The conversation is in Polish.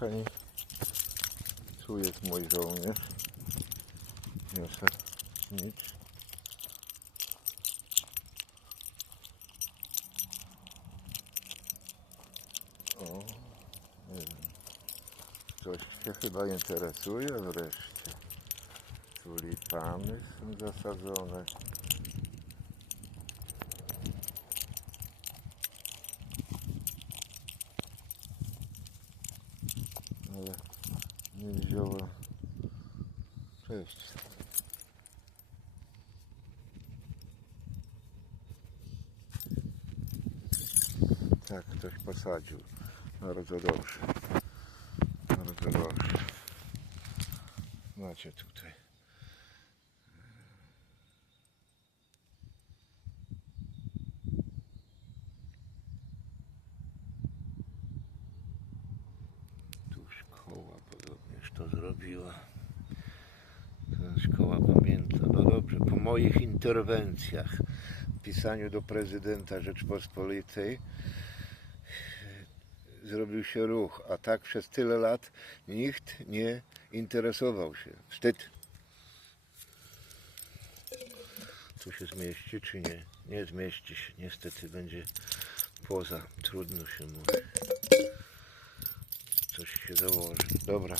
kochani. Tu jest mój żołnierz. Niosę nic. O, nie wiem. Coś się chyba interesuje wreszcie. Tulipany są zasadzone. Ale nie wzięła. Cześć. Tak, ktoś posadził. Bardzo dobrze. Bardzo dobrze. Macie tutaj. Tu szkoła zrobiła. Ta szkoła pamięta. No dobrze, po moich interwencjach w pisaniu do prezydenta Rzeczpospolitej zrobił się ruch, a tak przez tyle lat nikt nie interesował się. Wstyd. Tu się zmieści, czy nie? Nie zmieści się. Niestety będzie poza. Trudno się mówi. Coś się założy. Dobra.